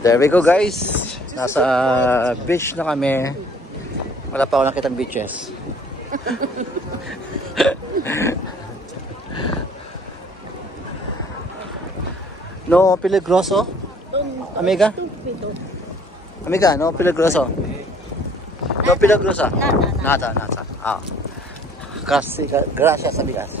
There we go guys. Nasa beach na kami. Wala pa ako nakitang beaches. No peligroso? Amiga? Amiga, no peligroso? No peligroso? Nada. Ah. Gracias, amigas.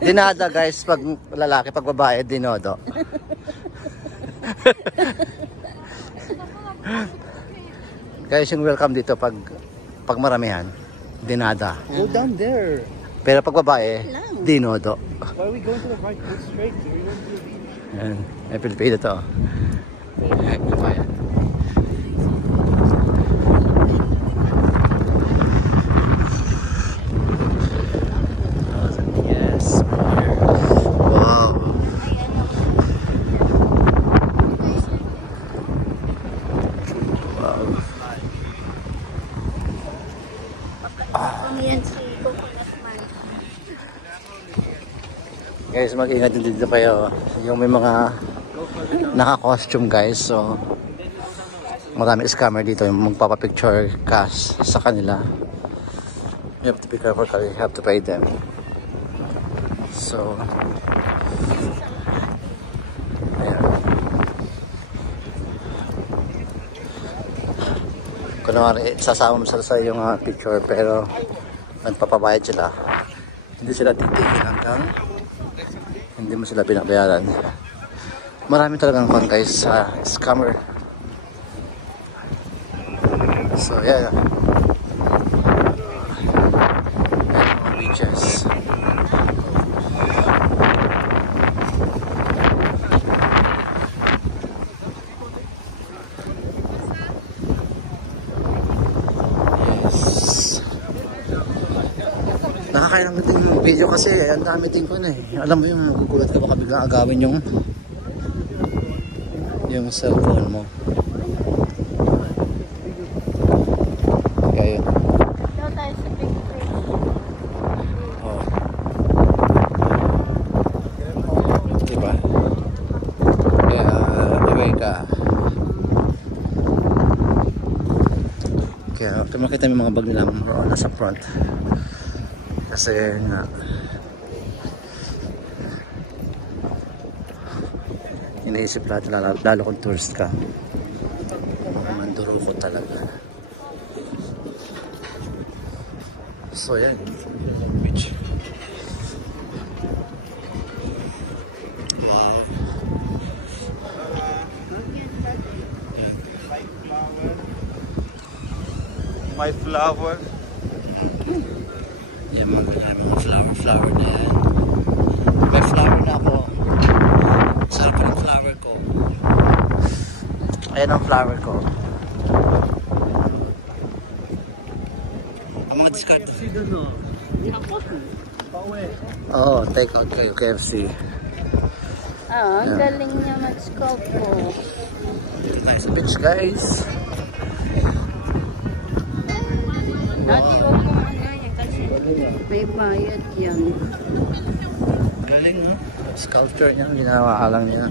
Dinada guys, pag lalaki, pag babae, dinodo. Guys, yung welcome dito pag maramihan, dinada. Go down there. Pero pag babae, dinodo. Why are we going to the right? Go straight. We're going to the beach. Ayan, ay Pilipino to. Ayan. Guys, mag-ingat din dito kayo. Yung may mga naka-costume guys. So, marami scammer dito. Yung magpapapicture cash sa kanila. You have to be careful kasi you have to pay them. So, ayan. Kunwari, sasama mo sa yung picture pero nagpapabayad sila. Hindi sila titigil hanggang hindi mo sila binabayaran. Marami talagang fun guys sa scammer. So yeah. Ayan mga beaches. Nakakain ng din yung video kasi ang dami din ko na eh. Alam mo yung gugulat ka baka biglang agawin yung cellphone mo. Kaya yun. Daw tayo sa big fish. Oh. Diba? Kaya away ka. Kaya makita mo yung mga bag nila nasa front. Kasi nga iniisip natin lalo kung tourist ka, manduro ko talaga. So yan, beach. Wow. My flower. Yan mga flower na yan. May flower na ako. Sarap yung flower ko. Ayan ang flower ko. Ang mga discard. Oo, take out kayo KFC. Ah, ang galing niya mag-scope po. Dito tayo sa beach guys. Dati huwag mo yan kasi may bayad yan. Galing no? Sculpture niya, ginawa lang niya.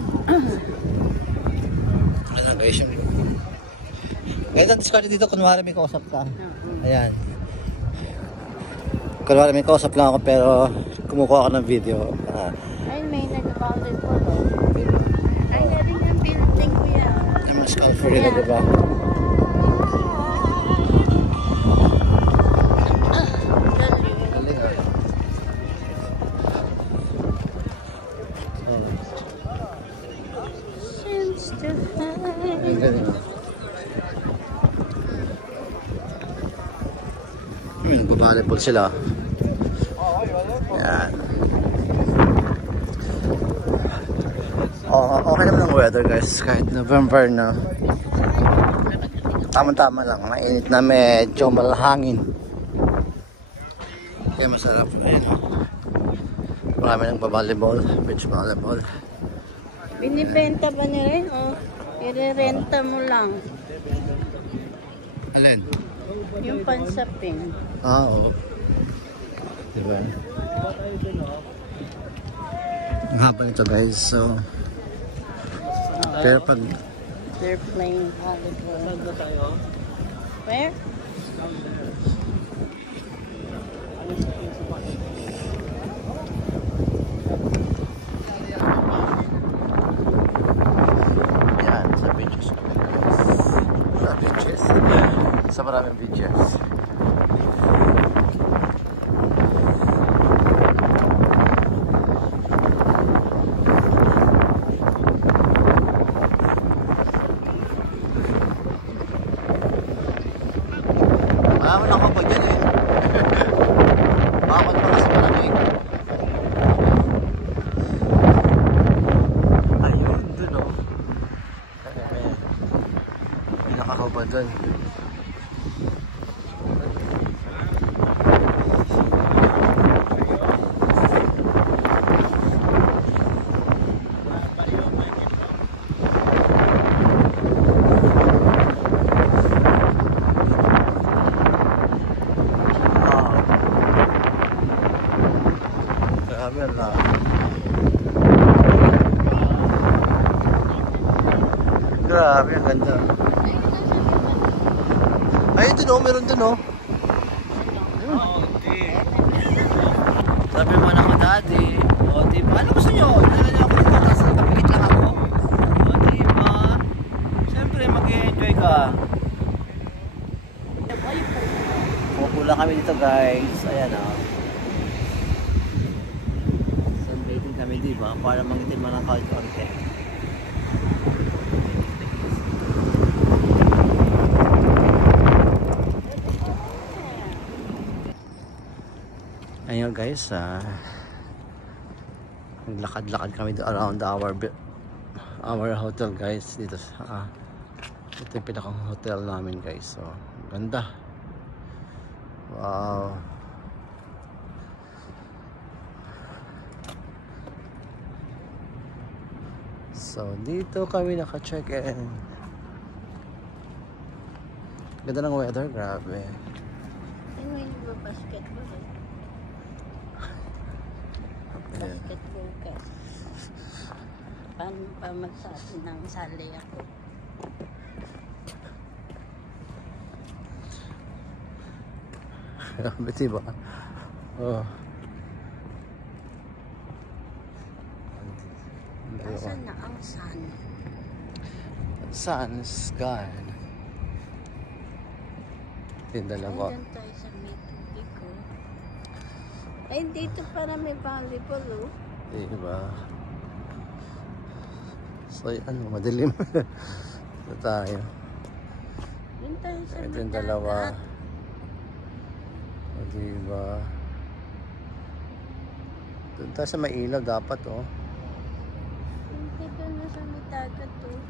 Ano guys yun? Kahit ang discard dito, kunwari may kausap ka. Ayan. Kunwari may kausap lang ako pero kumukuha ako ng video. Ay, may nag-volleyball. Ay, narin ang building ko yan. Yung mga sculpture nila, diba? Nagbabalibol sila. Yan. Okay naman ang weather guys. Kahit November na. Tama-tama lang. Mainit na medyo malahangin. Kaya masarap. Ayan. Marami nagbabalibol. Beach volleyball. Binibenta ba niya rin? O, i-renta mo lang. Alin? Yung pansapin. Ah, oo. Diba? Ang haba nito guys, so pero pag They're playing volleyball. Where? yan, sa beaches kami guys. Sa beaches. Sa maraming beaches. Wala ako pa dyan eh. Bakit pa kasi malamig. Ayun, dun oh. May nakakaba dun. Grabe na. Grabe, ang ganda. Ay, ito no, meron dun no. Sabi mo na ako dati. O, diba? Ano gusto nyo? Dala niyo ako dito, tapos nakapikit lang ako. O, diba? Siyempre, mag-enjoy ka. Pupula kami dito guys. Ayan o. Sunbathing kami, diba? Para mangitin mo ng konti. Ayun guys, naglakad-lakad kami around our hotel guys dito sa ito yung pinakang hotel namin guys. So, ganda. Wow. So, dito kami naka-check-in. Ganda ng weather, grabe. Ano yung mga basketball? Basketball ka. Paano pa magsabi ng sali ako? Grabe, diba? Oh. Nasaan na ang sun? Sun's gone. Yung dalawa. Nandun tayo sa may tubig ko. Ay, dito para may volleyball, oh. Diba? So, ano, madilim. Ito tayo. Yun tayo sa Ito may yung dalawa. dagat. O, diba? Doon tayo sa may ilaw dapat, oh. Dito na sa may dagat, oh.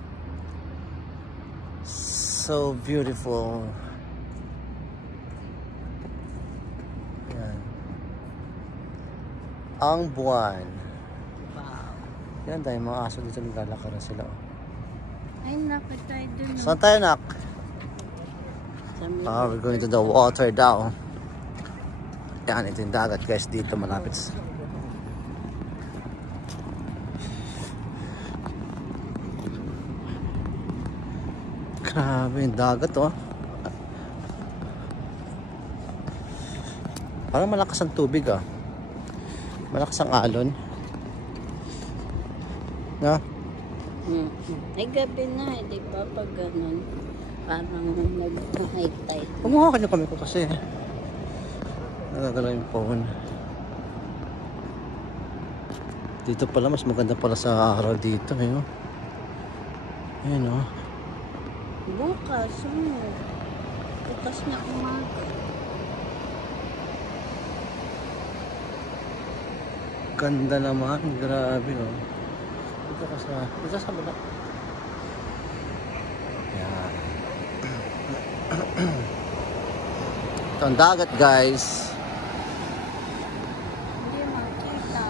So beautiful. Yan. Ang buwan. Wow. Yan tayo, mga aso dito naglalakaran sila. Oh. Ay, napit tayo dun, oh. Saan tayo, nak? Sa may We're going to the water daw. Yan, ito yung dagat guys dito malapit sa... Grabe yung dagat oh. Parang malakas ang tubig ah. Malakas ang alon. Na? Ay, gabi na, eh, di ba? Pag ganun, parang nag-high tide. Kumuha ka kami ko kasi. Nagagalaw yung phone. Dito pala, mas maganda pala sa araw dito. Eh, oh. Ayan oh. Bukas, bukas na umaga. Ganda naman, grabe oh. Dito sa baba. Yan. Ito ang dagat guys. Hindi makita.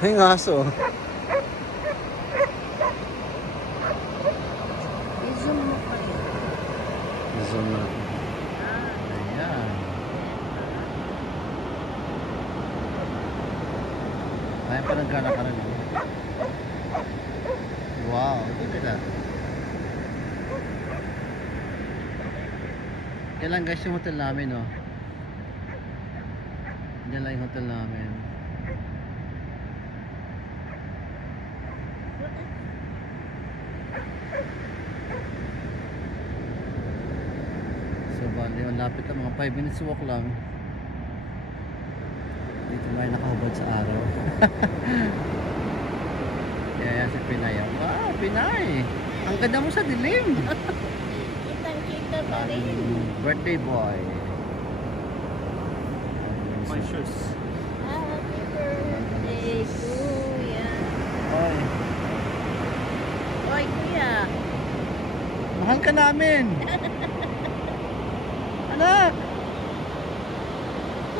Ay ngaso. I-zoom mo pa zoom natin. Ayan. Ayan pa nagkala ka rin. Wow, look at that. Yan lang guys yung hotel namin, oh. Yan lang yung hotel namin. So bali, malapit lang, mga 5 minutes walk lang. Dito may nakahubad sa araw. Kaya yan si Pinay. Wow, Pinay! Ang ganda mo sa dilim! Kitang-kita pa rin. Birthday boy. My shoes. Happy birthday, Kuya. Oy, Oy, Kuya. mahal ka namin! Anak!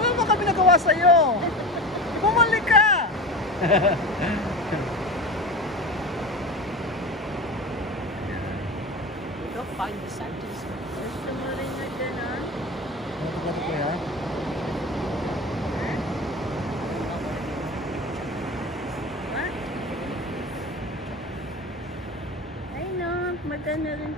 Ano ba kami nagawa sa'yo? Bumalik ka! Go find the sentence. Gusto mo rin na gano'n? Ano ba ito kuya? What? Ay no, maganda rin